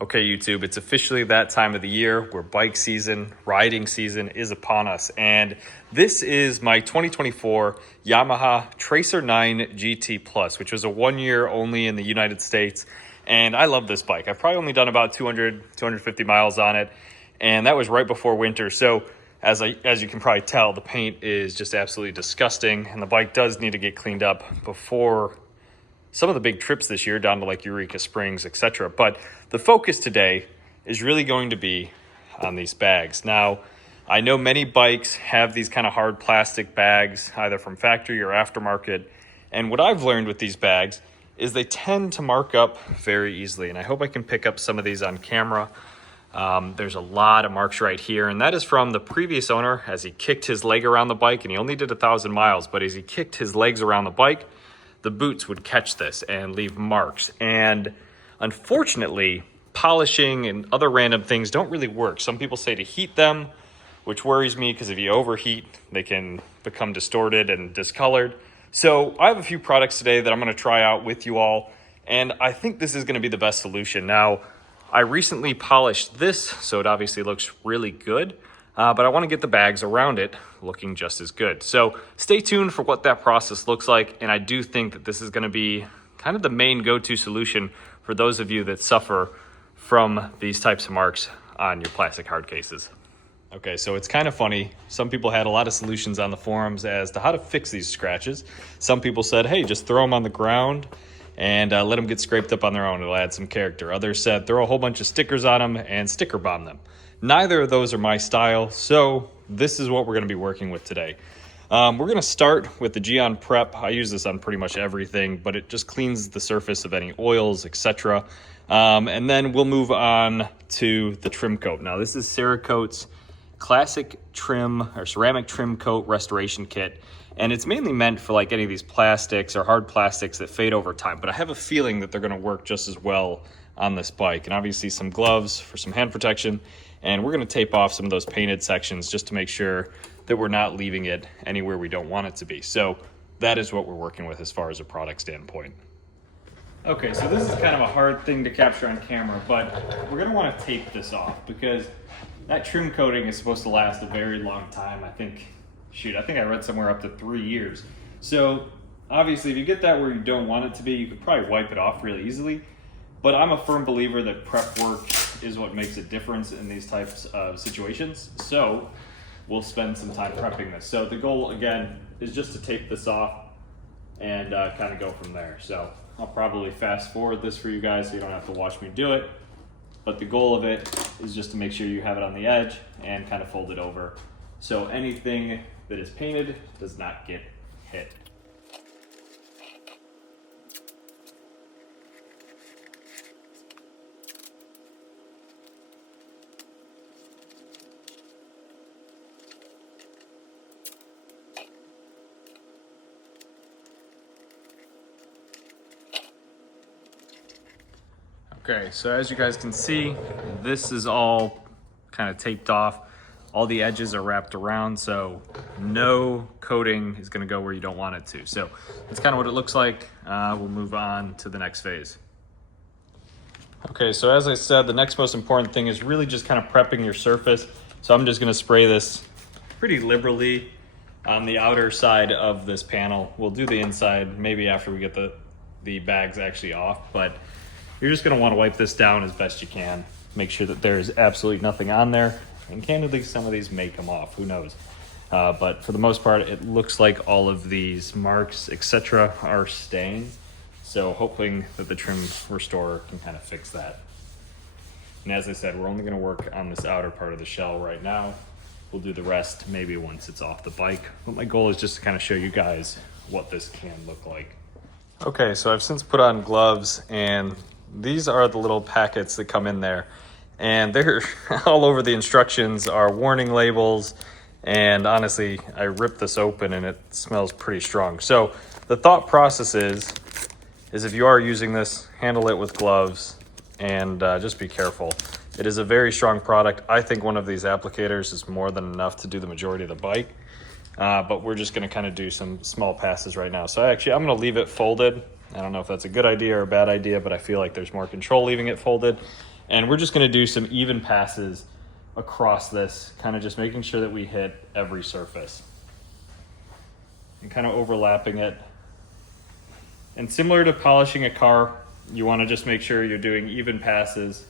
Okay, YouTube, it's officially that time of the year where bike season, riding season is upon us. And this is my 2024 Yamaha Tracer 9 GT Plus, which was a 1 year only in the United States. And I love this bike. I've probably only done about 250 miles on it. And that was right before winter. So as you can probably tell, the paint is just absolutely disgusting. And the bike does need to get cleaned up before some of the big trips this year down to like Eureka Springs, etc. But the focus today is really going to be on these bags. Now, I know many bikes have these kind of hard plastic bags, either from factory or aftermarket. And what I've learned with these bags is they tend to mark up very easily. And I hope I can pick up some of these on camera. There's a lot of marks right here, and that is from the previous owner as he kicked his leg around the bike, and he only did 1,000 miles, but as he kicked his legs around the bike, the boots would catch this and leave marks. And unfortunately, polishing and other random things don't really work. Some people say to heat them, which worries me because if you overheat, they can become distorted and discolored. So I have a few products today that I'm going to try out with you all, and I think this is going to be the best solution. Now, I recently polished this, so it obviously looks really good. But I want to get the bags around it looking just as good. So stay tuned for what that process looks like. And I do think that this is going to be kind of the main go-to solution for those of you that suffer from these types of marks on your plastic hard cases. Okay, so it's kind of funny. Some people had a lot of solutions on the forums as to how to fix these scratches. Some people said, hey, just throw them on the ground and let them get scraped up on their own. It'll add some character. Others said, throw a whole bunch of stickers on them and sticker bomb them. Neither of those are my style, so this is what we're going to be working with today. We're going to start with the Geon Prep. I use this on pretty much everything, but it just cleans the surface of any oils, etc. And then we'll move on to the trim coat. Now, this is Cerakote's classic trim or ceramic trim coat restoration kit. And it's mainly meant for like any of these plastics or hard plastics that fade over time. But I have a feeling that they're going to work just as well on this bike. And obviously some gloves for some hand protection. And we're going to tape off some of those painted sections just to make sure that we're not leaving it anywhere we don't want it to be. So that is what we're working with as far as a product standpoint. Okay, so this is kind of a hard thing to capture on camera, but we're going to want to tape this off because that trim coating is supposed to last a very long time. I think I read somewhere up to 3 years. So obviously if you get that where you don't want it to be, you could probably wipe it off really easily. But I'm a firm believer that prep work is what makes a difference in these types of situations. So we'll spend some time prepping this. So the goal, again, is just to tape this off and kind of go from there. So I'll probably fast forward this for you guys so you don't have to watch me do it. But the goal of it is just to make sure you have it on the edge and kind of fold it over. So anything that is painted does not get hit. Okay, so as you guys can see, this is all kind of taped off. All the edges are wrapped around, so no coating is going to go where you don't want it to. So that's kind of what it looks like. We'll move on to the next phase. Okay, so as I said, the next most important thing is really just kind of prepping your surface. So I'm just going to spray this pretty liberally on the outer side of this panel. We'll do the inside maybe after we get the bags actually off, but you're just going to want to wipe this down as best you can. Make sure that there is absolutely nothing on there. And candidly, some of these may come off, who knows. But for the most part, it looks like all of these marks, etc., are staying. So hoping that the trim restorer can kind of fix that. And as I said, we're only going to work on this outer part of the shell right now. We'll do the rest maybe once it's off the bike. But my goal is just to kind of show you guys what this can look like. Okay, so I've since put on gloves, and these are the little packets that come in there. And they're all over the instructions are warning labels. And honestly, I ripped this open and it smells pretty strong. So the thought process is if you are using this, handle it with gloves and just be careful. It is a very strong product. I think one of these applicators is more than enough to do the majority of the bike. But we're just gonna kind of do some small passes right now. So I'm gonna leave it folded. I don't know if that's a good idea or a bad idea, but I feel like there's more control leaving it folded. And we're just gonna do some even passes across this, kind of just making sure that we hit every surface and kind of overlapping it. And similar to polishing a car, you want to just make sure you're doing even passes,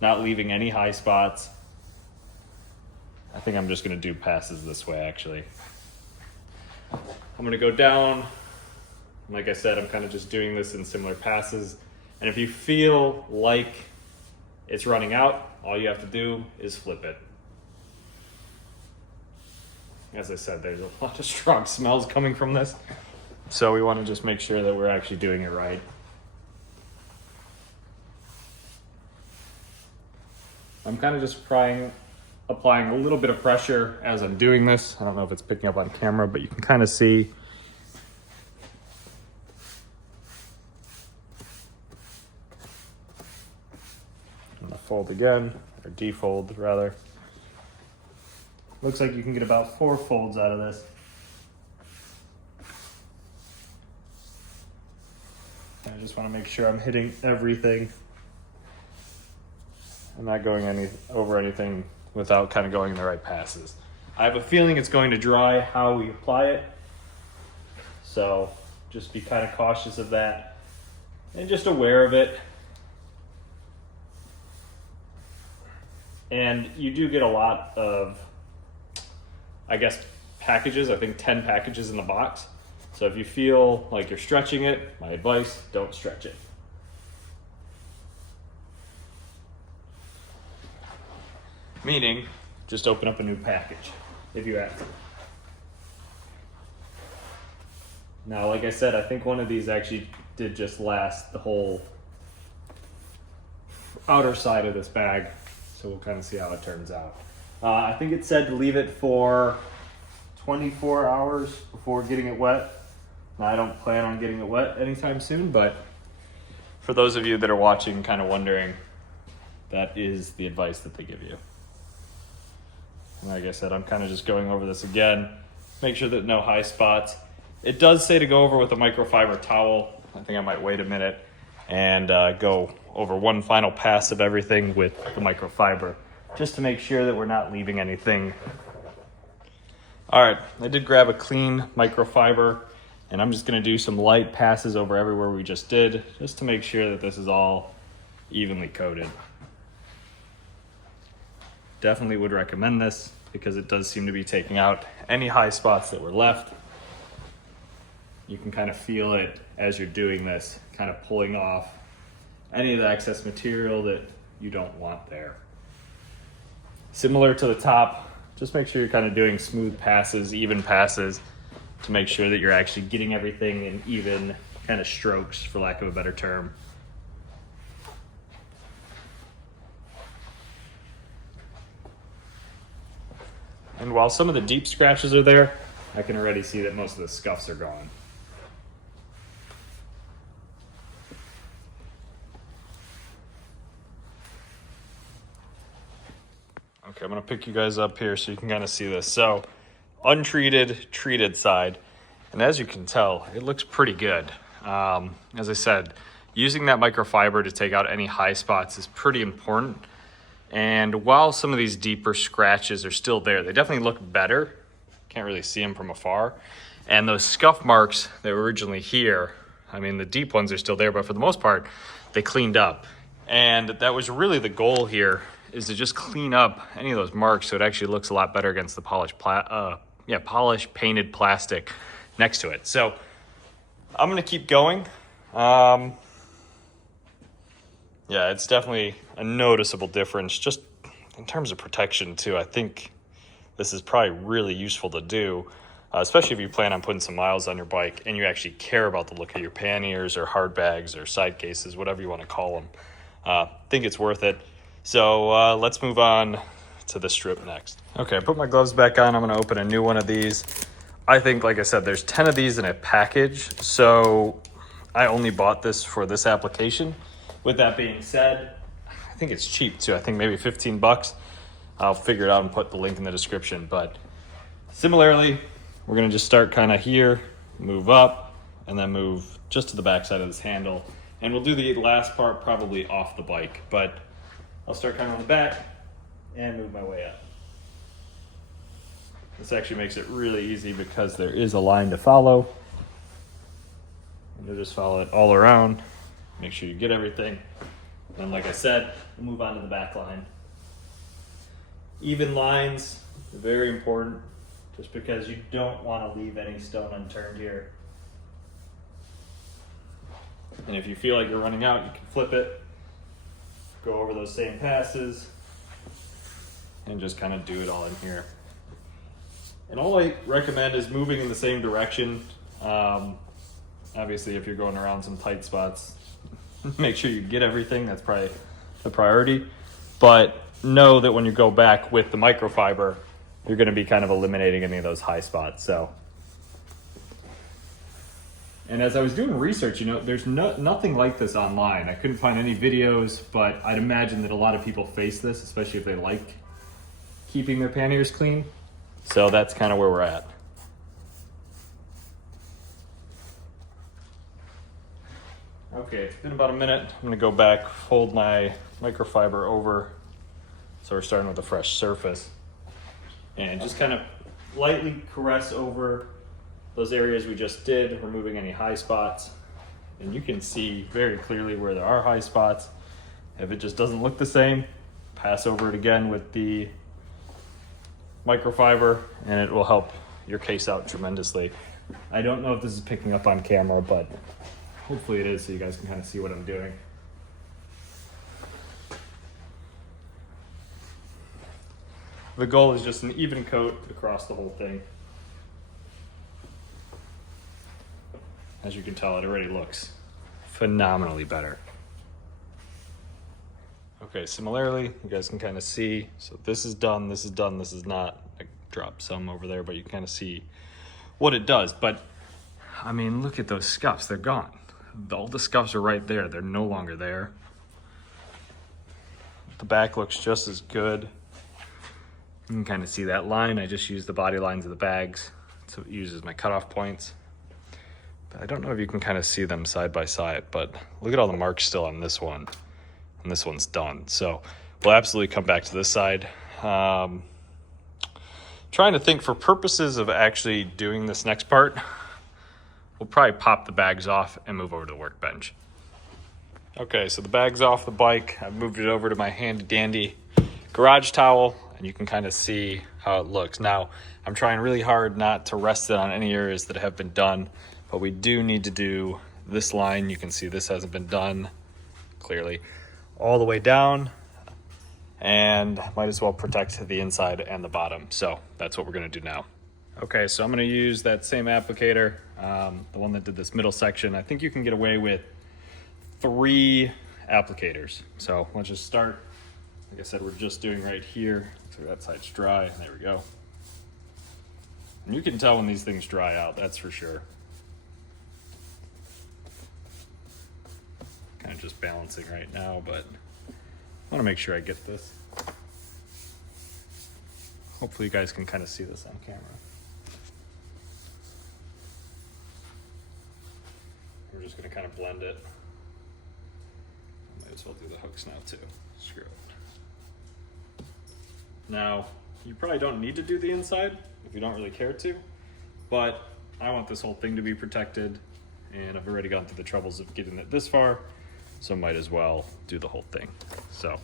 not leaving any high spots. I think I'm just going to do passes this way, actually. I'm going to go down. Like I said, I'm kind of just doing this in similar passes. And if you feel like it's running out, all you have to do is flip it. As I said, there's a lot of strong smells coming from this. So we want to just make sure that we're actually doing it right. I'm kind of just applying a little bit of pressure as I'm doing this. I don't know if it's picking up on camera, but you can kind of see. I'm gonna fold again, or defold rather. Looks like you can get about 4 folds out of this. And I just want to make sure I'm hitting everything. I'm not going over anything without kind of going in the right passes. I have a feeling it's going to dry how we apply it. So just be kind of cautious of that and just aware of it. And you do get a lot of, I guess, packages. I think 10 packages in the box. So if you feel like you're stretching it, my advice, don't stretch it. Meaning, just open up a new package if you have to. Now, like I said, I think one of these actually did just last the whole outer side of this bag. So we'll kind of see how it turns out. I think it said to leave it for 24 hours before getting it wet. Now, I don't plan on getting it wet anytime soon, but for those of you that are watching, kind of wondering, that is the advice that they give you. And like I said, I'm kind of just going over this again. Make sure that no high spots. It does say to go over with a microfiber towel. I think I might wait a minute and go over one final pass of everything with the microfiber, just to make sure that we're not leaving anything. All right, I did grab a clean microfiber, and I'm just gonna do some light passes over everywhere we just did, just to make sure that this is all evenly coated. Definitely would recommend this because it does seem to be taking out any high spots that were left. You can kind of feel it as you're doing this, kind of pulling off any of the excess material that you don't want there. Similar to the top, just make sure you're kind of doing smooth passes, even passes, to make sure that you're actually getting everything in even kind of strokes, for lack of a better term. And while some of the deep scratches are there, I can already see that most of the scuffs are gone. Okay, I'm gonna pick you guys up here so you can kind of see this. So, untreated, treated side. And as you can tell, it looks pretty good. As I said, using that microfiber to take out any high spots is pretty important. And while some of these deeper scratches are still there, they definitely look better. Can't really see them from afar. And those scuff marks that were originally here, I mean, the deep ones are still there, but for the most part, they cleaned up. And that was really the goal here, is to just clean up any of those marks so it actually looks a lot better against the polished painted plastic next to it. So I'm gonna keep going. Yeah, it's definitely a noticeable difference just in terms of protection too. I think this is probably really useful to do, especially if you plan on putting some miles on your bike and you actually care about the look of your panniers or hard bags or side cases, whatever you want to call them. I think it's worth it. So let's move on to the strip next. Okay, I put my gloves back on. I'm gonna open a new one of these. I think, like I said, there's 10 of these in a package. So I only bought this for this application. With that being said, I think it's cheap too. I think maybe 15 bucks. I'll figure it out and put the link in the description. But similarly, we're gonna just start kind of here, move up, and then move just to the back side of this handle. And we'll do the last part probably off the bike. But I'll start kind of on the back and move my way up. This actually makes it really easy because there is a line to follow. And you'll just follow it all around. Make sure you get everything. And like I said, we'll move on to the back line. Even lines, very important, just because you don't want to leave any stone unturned here. And if you feel like you're running out, you can flip it, go over those same passes, and just kind of do it all in here. And all I recommend is moving in the same direction. Obviously, if you're going around some tight spots, make sure you get everything. That's probably the priority. But know that when you go back with the microfiber, you're going to be kind of eliminating any of those high spots. So, and as I was doing research, you know, there's nothing like this online. I couldn't find any videos, but I'd imagine that a lot of people face this, especially if they like keeping their panniers clean. So that's kind of where we're at. Okay, it's been about a minute. I'm gonna go back, fold my microfiber over. So we're starting with a fresh surface. And just kind of lightly caress over those areas we just did, removing any high spots. And you can see very clearly where there are high spots. If it just doesn't look the same, pass over it again with the microfiber and it will help your case out tremendously. I don't know if this is picking up on camera, but hopefully it is, so you guys can kind of see what I'm doing. The goal is just an even coat across the whole thing. As you can tell, it already looks phenomenally better. Okay, similarly, you guys can kind of see, so this is done, this is done, this is not. I dropped some over there, but you can kind of see what it does. But, I mean, look at those scuffs, they're gone. All the scuffs are right there, they're no longer there. The back looks just as good. You can kind of see that line. I just used the body lines of the bags, so it uses my cutoff points. But I don't know if you can kind of see them side by side, but look at all the marks still on this one. And this one's done. So we'll absolutely come back to this side. Trying to think for purposes of actually doing this next part, we'll probably pop the bags off and move over to the workbench. Okay, so the bag's off the bike. I've moved it over to my handy dandy garage towel, and you can kind of see how it looks. Now, I'm trying really hard not to rest it on any areas that have been done, but we do need to do this line. You can see this hasn't been done clearly all the way down, and might as well protect the inside and the bottom. So that's what we're gonna do now. Okay, so I'm gonna use that same applicator, the one that did this middle section. I think you can get away with 3 applicators. So let's just start. Like I said, we're just doing right here. So that side's dry, there we go. And you can tell when these things dry out, that's for sure. Kind of just balancing right now, but I want to make sure I get this. Hopefully you guys can kind of see this on camera. We're just going to kind of blend it. Might as well do the hooks now too. Screw it. Now, you probably don't need to do the inside if you don't really care to, but I want this whole thing to be protected, and I've already gone through the troubles of getting it this far, so might as well do the whole thing. So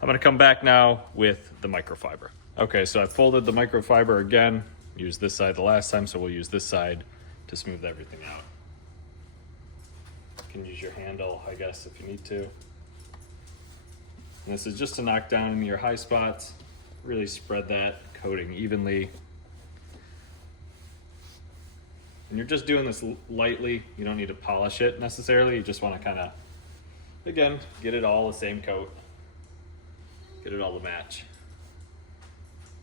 I'm gonna come back now with the microfiber. Okay, so I folded the microfiber again, used this side the last time, so we'll use this side to smooth everything out. You can use your handle, I guess, if you need to. And this is just to knock down your high spots, really spread that coating evenly. And you're just doing this lightly. You don't need to polish it necessarily. You just want to kind of, again, get it all the same coat. Get it all to match.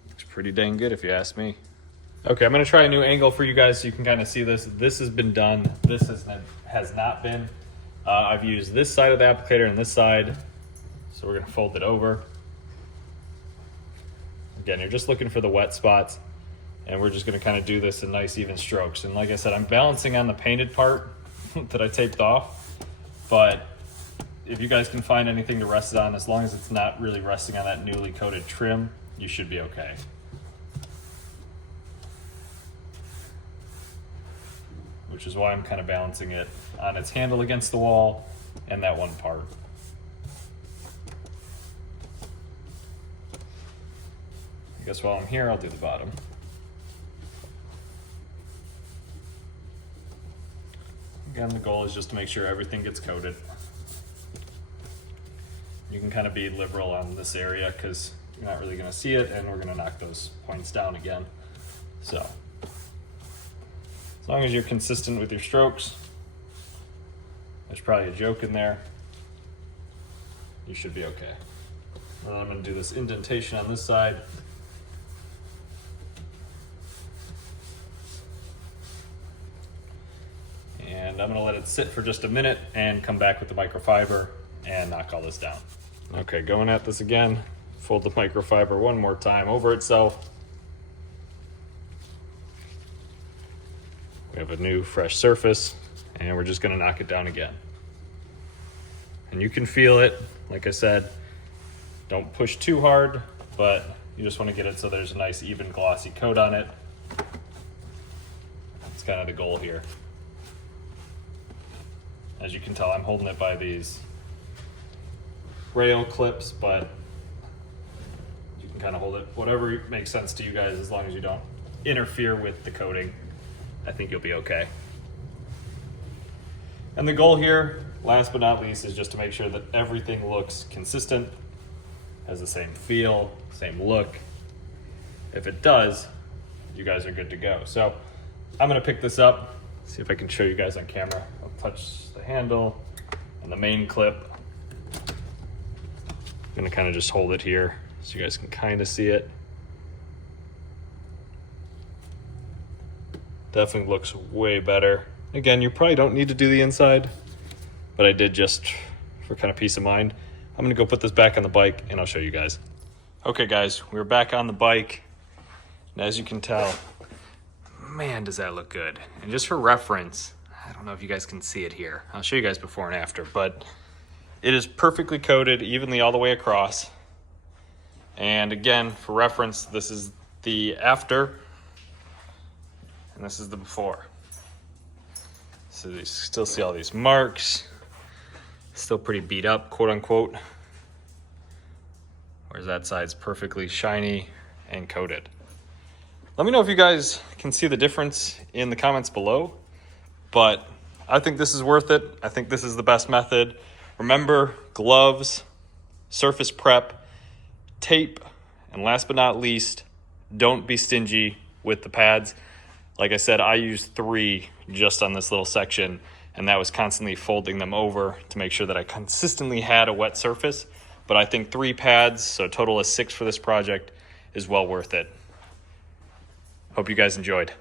Looks pretty dang good if you ask me. Okay, I'm going to try a new angle for you guys so you can kind of see this. This has been done. This has not been. I've used this side of the applicator and this side. So we're going to fold it over. Again, you're just looking for the wet spots, and we're just going to kind of do this in nice even strokes. And like I said, I'm balancing on the painted part that I taped off, but if you guys can find anything to rest it on, as long as it's not really resting on that newly coated trim, you should be okay. Which is why I'm kind of balancing it on its handle against the wall and that one part. I guess while I'm here, I'll do the bottom. Again, the goal is just to make sure everything gets coated. You can kind of be liberal on this area because you're not really going to see it, and we're going to knock those points down again. So, as long as you're consistent with your strokes, there's probably a joke in there, you should be okay. And then I'm going to do this indentation on this side. And I'm gonna let it sit for just a minute and come back with the microfiber and knock all this down. Okay, going at this again. Fold the microfiber one more time over itself. We have a new fresh surface and we're just gonna knock it down again. And you can feel it, like I said, don't push too hard, but you just wanna get it so there's a nice even glossy coat on it. That's kind of the goal here. As you can tell, I'm holding it by these rail clips, but you can kind of hold it whatever makes sense to you guys, as long as you don't interfere with the coating. I think you'll be okay. And the goal here, last but not least, is just to make sure that everything looks consistent, has the same feel, same look. If it does, you guys are good to go. So I'm gonna pick this up, see if I can show you guys on camera. I'll touch the handle and the main clip. I'm gonna kind of just hold it here so you guys can kind of see it. Definitely looks way better. Again, you probably don't need to do the inside, but I did just for kind of peace of mind. I'm gonna go put this back on the bike and I'll show you guys. Okay guys, we're back on the bike. And as you can tell, man, does that look good. And just for reference, I don't know if you guys can see it here. I'll show you guys before and after, but it is perfectly coated evenly all the way across. And again, for reference, this is the after and this is the before. So you still see all these marks, still pretty beat up, quote unquote. Whereas that side's perfectly shiny and coated. Let me know if you guys can see the difference in the comments below, but I think this is worth it. I think this is the best method. Remember, gloves, surface prep, tape, and last but not least, don't be stingy with the pads. Like I said, I used 3 just on this little section, and that was constantly folding them over to make sure that I consistently had a wet surface. But I think 3 pads, so a total of 6 for this project, is well worth it. Hope you guys enjoyed.